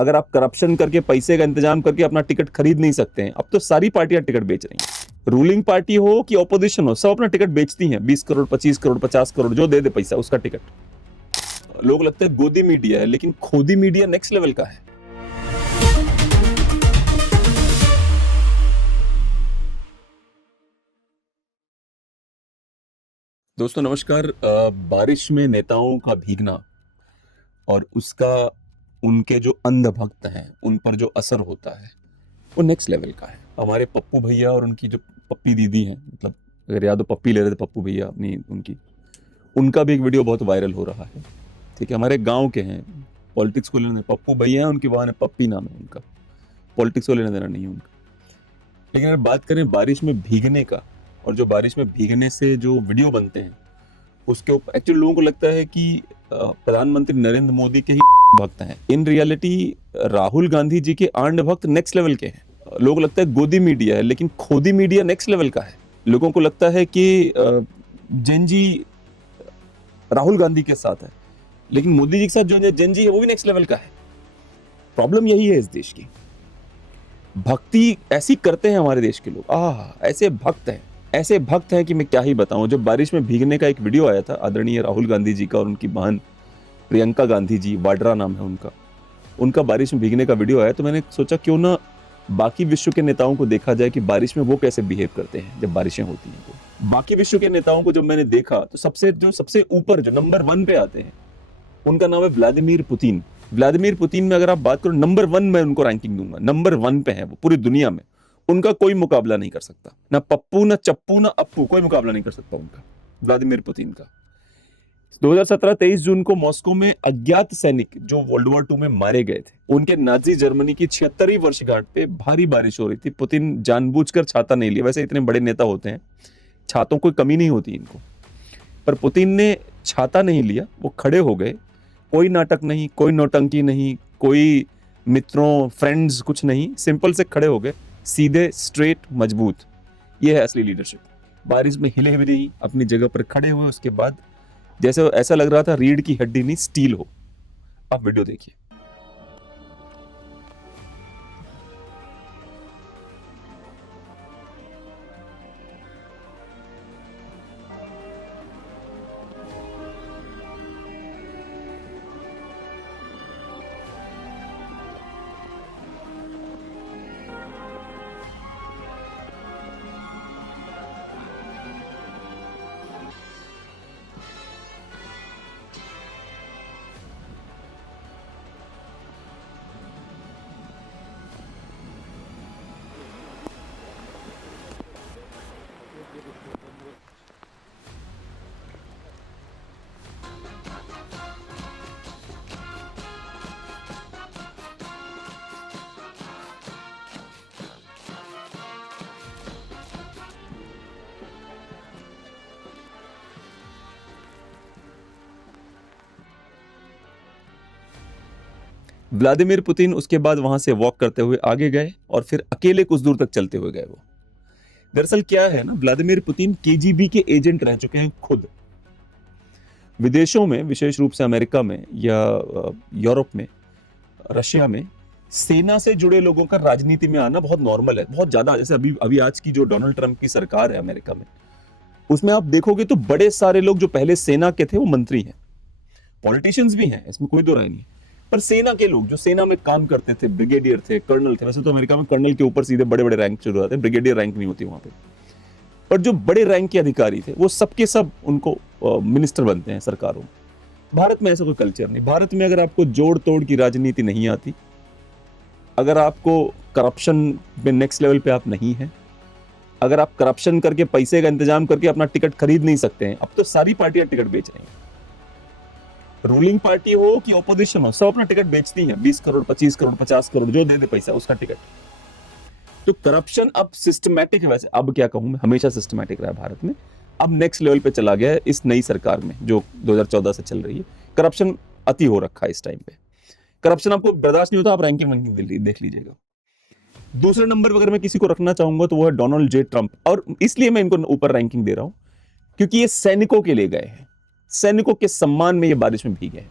अगर आप करप्शन करके पैसे का इंतजाम करके अपना टिकट खरीद नहीं सकते हैं, अब तो सारी पार्टियां टिकट बेच रही हैं, रूलिंग पार्टी हो कि ऑपोजिशन हो, सब अपना टिकट बेचती हैं। 20 करोड़, 25 करोड़, 50 करोड़, जो दे दे पैसा उसका टिकट। लोग लगता है गोदी मीडिया है, लेकिन खोदी मीडिया नेक्स्ट लेवल का है। दोस्तों नमस्कार। बारिश में नेताओं का भीगना और उसका उनके जो अंध भक्त हैं उन पर जो असर होता है वो नेक्स्ट लेवल का है। हमारे पप्पू भैया और उनकी जो पप्पी दीदी हैं, मतलब अगर याद हो पप्पी ले रहे थे पप्पू भैया अपनी, उनका भी एक वीडियो बहुत वायरल हो रहा है। ठीक है, हमारे गांव के हैं, पॉलिटिक्स को लेना, पप्पू भैया हैं, उनकी बहन है पप्पी, नाम है उनका, पॉलिटिक्स को लेना देना नहीं है उनका। लेकिन अगर बात करें बारिश में भीगने का, और जो बारिश में भीगने से जो वीडियो बनते हैं उसके ऊपर एक्चुअली लोगों को लगता है कि प्रधानमंत्री नरेंद्र मोदी के ही भक्त हैं। इन रियलिटी राहुल गांधी जी के आंड भक्त नेक्स्ट लेवल के हैं। लोगों को लगता है गोदी मीडिया है, लेकिन खोदी मीडिया नेक्स्ट लेवल का है। लोगों को लगता है कि जैन जी राहुल गांधी के साथ है, लेकिन मोदी जी के साथ जो जैन जी है वो भी नेक्स्ट लेवल का है। प्रॉब्लम यही है इस देश की, भक्ति ऐसी करते हैं हमारे देश के लोग। ऐसे भक्त हैं कि मैं क्या ही बताऊं। जब बारिश में भीगने का एक वीडियो आया था आदरणीय राहुल गांधी जी का और उनकी बहन प्रियंका गांधी जी, वाड्रा नाम है उनका बारिश में भीगने का वीडियो आया, तो मैंने सोचा क्यों ना बाकी विश्व के नेताओं को देखा जाए कि बारिश में वो कैसे बिहेव करते हैं जब बारिशें होती हैं। तो बाकी विश्व के नेताओं को जब मैंने देखा तो सबसे ऊपर जो नंबर 1 पे आते हैं उनका नाम है व्लादिमीर पुतिन। व्लादिमीर पुतिन में अगर आप बात करो, नंबर 1 मैं उनको रैंकिंग दूंगा, नंबर 1 पे है वो पूरी दुनिया में। उनका कोई मुकाबला नहीं कर सकता, ना पप्पू, ना चप्पू, ना अप्पू, कोई मुकाबला नहीं कर सकता उनका, व्लादिमीर पुतिन का। 2017 23 जून को मॉस्को में अज्ञात सैनिक जो वर्ल्ड वॉर 2 में मारे गए थे, उनके नाजी जर्मनी की 76वीं वर्षगांठ पे भारी बारिश हो रही थी। पुतिन जानबूझकर छाता नहीं लिया, वैसे इतने बड़े नेता होते हैं, छातों कोई कमी नहीं होती इनको, पर पुतिन ने छाता नहीं लिया, वो खड़े हो गए। कोई नाटक नहीं, कोई नौटंकी नहीं, कोई मित्रों फ्रेंड्स कुछ नहीं, सिंपल से खड़े हो गए, सीधे स्ट्रेट मजबूत। ये है असली लीडरशिप। बारिश में हिले भी नहीं, अपनी जगह पर खड़े हुए। उसके बाद जैसे ऐसा लग रहा था रीढ़ की हड्डी नहीं स्टील हो। आप वीडियो देखिए। व्लादिमीर पुतिन उसके बाद वहां से वॉक करते हुए आगे गए और फिर अकेले कुछ दूर तक चलते हुए गए। वो दरअसल क्या है ना, व्लादिमीर पुतिन केजीबी के एजेंट रह चुके हैं खुद। विदेशों में, विशेष रूप से अमेरिका में या यूरोप में, रशिया में, सेना से जुड़े लोगों का राजनीति में आना बहुत नॉर्मल है, बहुत ज्यादा। जैसे अभी आज की जो डोनाल्ड ट्रंप की सरकार है अमेरिका में, उसमें आप देखोगे तो बड़े सारे लोग जो पहले सेना के थे वो मंत्री हैं, पॉलिटिशियंस भी हैं, इसमें कोई दो राय नहीं। पर सेना के लोग जो सेना में काम करते थे, ब्रिगेडियर थे, कर्नल थे। वैसे तो अमेरिका में कर्नल के ऊपर सीधे बड़े बड़े रैंक शुरू होते हैं, ब्रिगेडियर रैंक नहीं होती वहां पे। पर जो बड़े रैंक के अधिकारी थे वो सबके सब उनको मिनिस्टर बनते हैं सरकारों में। भारत में ऐसा कोई कल्चर नहीं। भारत में अगर आपको जोड़ तोड़ की राजनीति नहीं आती, अगर आपको करप्शन में नेक्स्ट लेवल पे आप नहीं है, अगर आप करप्शन करके पैसे का इंतजाम करके अपना टिकट खरीद नहीं सकते हैं, अब तो सारी पार्टियां टिकट बेच रही हैं, रूलिंग पार्टी हो कि ऑपोजिशन हो, सब अपना टिकट बेचती हैं। 20 करोड़, 25 करोड़, 50 करोड़, जो दे दे पैसा उसका टिकट। तो करप्शन अब सिस्टमैटिक है। वैसे अब क्या कहूं मैं, हमेशा सिस्टमैटिक रहा भारत में, अब नेक्स्ट लेवल पे चला गया है इस नई सरकार में जो 2014 से चल रही है। करप्शन अति हो रखा है इस टाइम पे। करप्शन आपको बर्दाश्त नहीं होता, आप रैंकिंग वैंकिंग देख लीजिएगा। दूसरे नंबर पर अगर मैं किसी को रखना चाहूंगा तो वो है डोनाल्ड जे ट्रंप। और इसलिए मैं इनको ऊपर रैंकिंग दे रहा हूं क्योंकि ये सैनिकों के लिए गए हैं, सैनिकों के सम्मान में ये बारिश में भीगे हैं।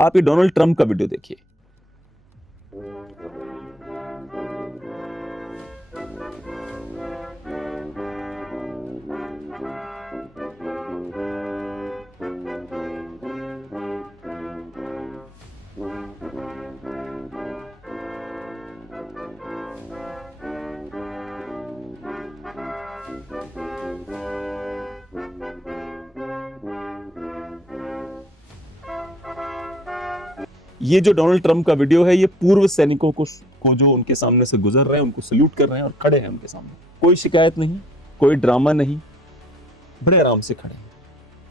आप ये डोनाल्ड ट्रंप का वीडियो देखिए। ये जो डोनाल्ड ट्रंप का वीडियो है, ये पूर्व सैनिकों को जो उनके सामने से गुजर रहे हैं उनको सल्यूट कर रहे हैं और खड़े हैं उनके सामने। कोई शिकायत नहीं, कोई ड्रामा नहीं, बड़े आराम से खड़े हैं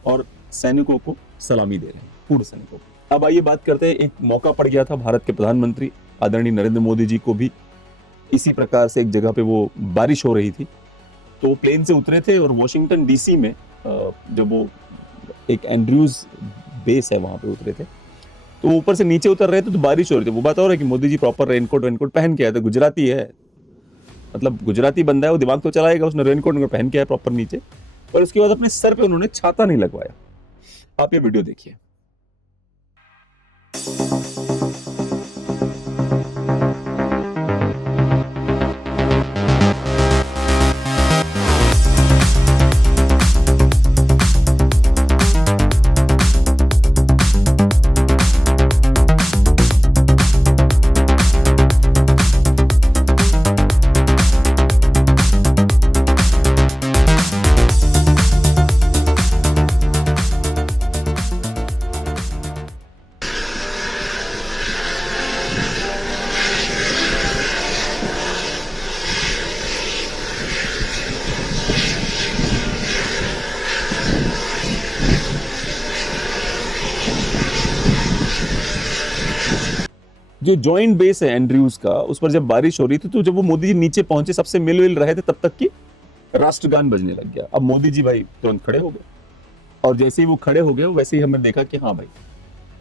और सैनिकों को सलामी दे रहे हैं, पूर्व सैनिकों को। अब आइए बात करते हैं, एक मौका पड़ गया था भारत के प्रधानमंत्री आदरणीय नरेंद्र मोदी जी को भी इसी प्रकार से एक जगह पे वो बारिश हो रही थी, तो वो प्लेन से उतरे थे और वॉशिंगटन डीसी में जब वो एक एंड्रयूज बेस है वहां पे उतरे थे, तो ऊपर से नीचे उतर रहे थे तो बारिश हो रही थी। वो बात और है कि मोदी जी प्रॉपर रेनकोट पहन के आए थे, गुजराती है, मतलब गुजराती बंदा है, वो दिमाग तो चलाएगा, उसने रेनकोट पहन के आया प्रॉपर नीचे, और उसके बाद अपने सर पे उन्होंने छाता नहीं लगवाया। आप ये वीडियो देखिए। जो जॉइंट बेस है एंड्रयूज का, उस पर जब बारिश हो रही थी तो जब वो मोदी जी नीचे पहुंचे, सबसे मिल रहे थे, तब तक कि राष्ट्रगान बजने लग गया। अब मोदी जी भाई तुरंत खड़े हो गए, और जैसे ही वो खड़े हो गए वैसे ही हमने देखा कि हाँ भाई,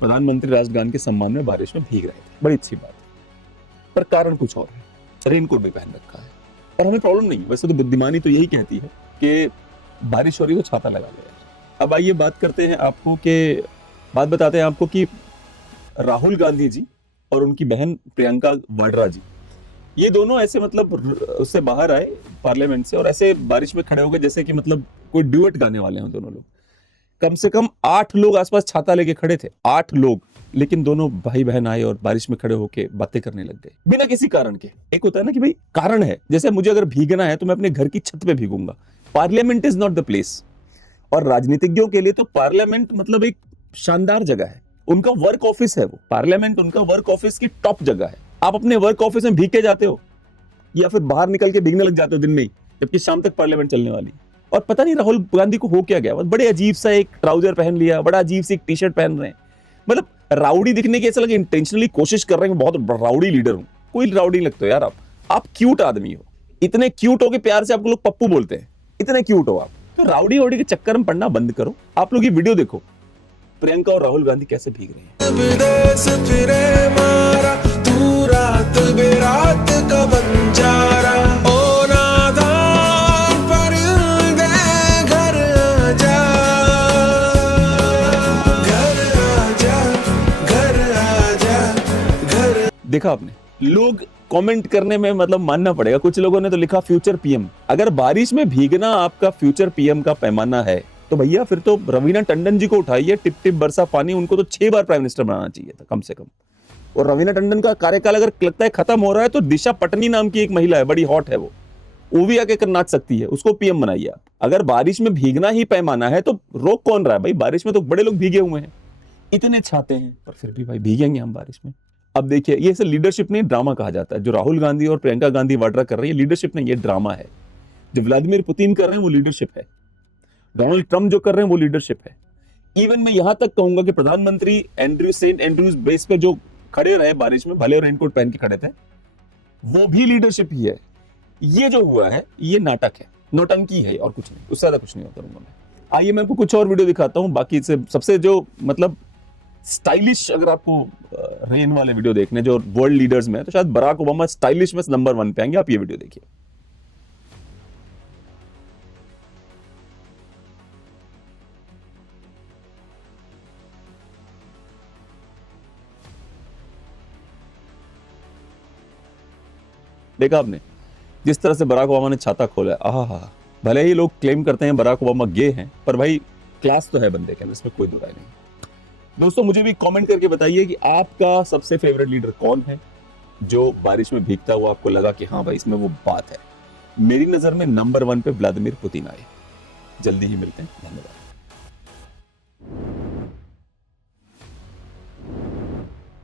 प्रधानमंत्री राष्ट्रगान के सम्मान में बारिश में भीग रहे थे। बड़ी अच्छी बात है, पर कारण कुछ और है। रेनकोट भी पहन रखा है और हमें प्रॉब्लम नहीं। वैसे तो बुद्धिमानी तो यही कहती है कि बारिश हो रही है तो छाता लगा ले। अब आइए बात करते हैं आपको कि बात बताते हैं आपको कि राहुल गांधी जी और उनकी बहन प्रियंका वाड्रा जी, ये दोनों ऐसे मतलब उससे बाहर आए पार्लियामेंट से और ऐसे बारिश में खड़े हो गए जैसे कि मतलब कोई ड्यूएट गाने वाले हैं दोनों लोग। कम से कम 8 लोग आसपास छाता लेके खड़े थे, 8 लोग, लेकिन दोनों भाई बहन आए और बारिश में खड़े होके बातें करने लग गए बिना किसी कारण के। एक होता है ना कि भाई कारण है, जैसे मुझे अगर भीगना है तो मैं अपने घर की छत पे भीगूंगा। Parliament is not the place, और राजनीतिज्ञों के लिए तो पार्लियामेंट मतलब एक शानदार जगह है, उनका वर्क ऑफिस है वो। पार्लियामेंट उनका वर्क ऑफिस की टॉप जगह है। आप अपने वर्क ऑफिस में भीग के जाते हो या फिर बाहर निकल के भीगने लग जाते हो दिन में ही, जबकि शाम तक पार्लियामेंट चलने वाली। और पता नहीं राहुल गांधी को हो क्या गया, बड़े अजीब सा एक ट्राउजर पहन लिया, बड़ा अजीब सी एक टी शर्ट पहन रहे हैं, मतलब राउडी दिखने की ऐसा लगे इंटेंशनली कोशिश कर रहे हैं बहुत राउडी लीडर हूं। कोई राउडी लगते हो यार आप क्यूट आदमी हो, इतने क्यूट हो कि प्यार से आपको लोग पप्पू बोलते हैं, इतने क्यूट हो आप। तो राउडी वाउडी के चक्कर में पड़ना बंद करो। आप लोग ये वीडियो देखो, प्रियंका और राहुल गांधी कैसे भीग रहे हैं। विदेश फिरे मारा, तू रात बेरात का बंजारा, ओ नादान परिंदे घर आजा, घर आजा, घर आजा, घर। देखा आपने, लोग कमेंट करने में मतलब मानना पड़ेगा, कुछ लोगों ने तो लिखा फ्यूचर पीएम। अगर बारिश में भीगना आपका फ्यूचर पीएम का पैमाना है तो भैया फिर तो रवीना टंडन जी को उठाइए, टिप टिप बरसा पानी, उनको तो 6 बार प्राइम मिनिस्टर बनाना चाहिए था कम से कम। और रवीना टंडन का कार्यकाल अगर लगता है खत्म हो रहा है तो दिशा पटनी नाम की एक महिला है, बड़ी हॉट है वो भी आके कर नाच सकती है, उसको पीएम बनाइए आप। अगर बारिश में भीगना ही पैमाना है तो रोक कौन रहा है भाई? बारिश में तो बड़े लोग भीगे हुए हैं, इतने छाते हैं, पर फिर भी भाई भीगेंगे हम बारिश में। अब देखिए, ये ऐसे लीडरशिप नहीं, ड्रामा कहा जाता है। जो राहुल गांधी और प्रियंका गांधी वाड्रा कर रही है लीडरशिप नहीं, ये ड्रामा है। जो व्लादिमीर पुतिन कर रहे हैं वो लीडरशिप है, डोनाल्ड ट्रंप जो कर रहे हैं वो लीडरशिप है। इवन मैं यहां तक कहूंगा कि प्रधानमंत्री सेंट एंड्रयूज बेस पे जो खड़े रहे बारिश में, भले रेनकोट पहन के खड़े थे, वो भी लीडरशिप ही है। ये जो हुआ है ये नाटक है, नौटंकी है, और कुछ नहीं, उससे ज्यादा कुछ नहीं होता मैं। आइए मैं आपको कुछ और वीडियो दिखाता हूं। बाकी से सबसे जो मतलब स्टाइलिश, अगर आपको रेन वाले वीडियो देखने जो वर्ल्ड लीडर्स में, तो शायद बराक ओबामा स्टाइलिश में नंबर 1 पे आएंगे। आप ये वीडियो देखिए। देखा आपने जिस तरह से बराक ओबामा ने छाता खोला, आहा। भले ही लोग क्लेम करते हैं बराक ओबामा गे हैं, पर भाई क्लास तो है बंदे के, इसमें कोई दो राय नहीं। दोस्तों मुझे भी कमेंट करके बताइए कि आपका सबसे फेवरेट लीडर कौन है जो बारिश में भीगता हुआ आपको लगा कि हाँ भाई इसमें वो बात है। मेरी नजर में नंबर 1 पे व्लादिमीर पुतिन आए। जल्दी ही मिलते हैं, धन्यवाद।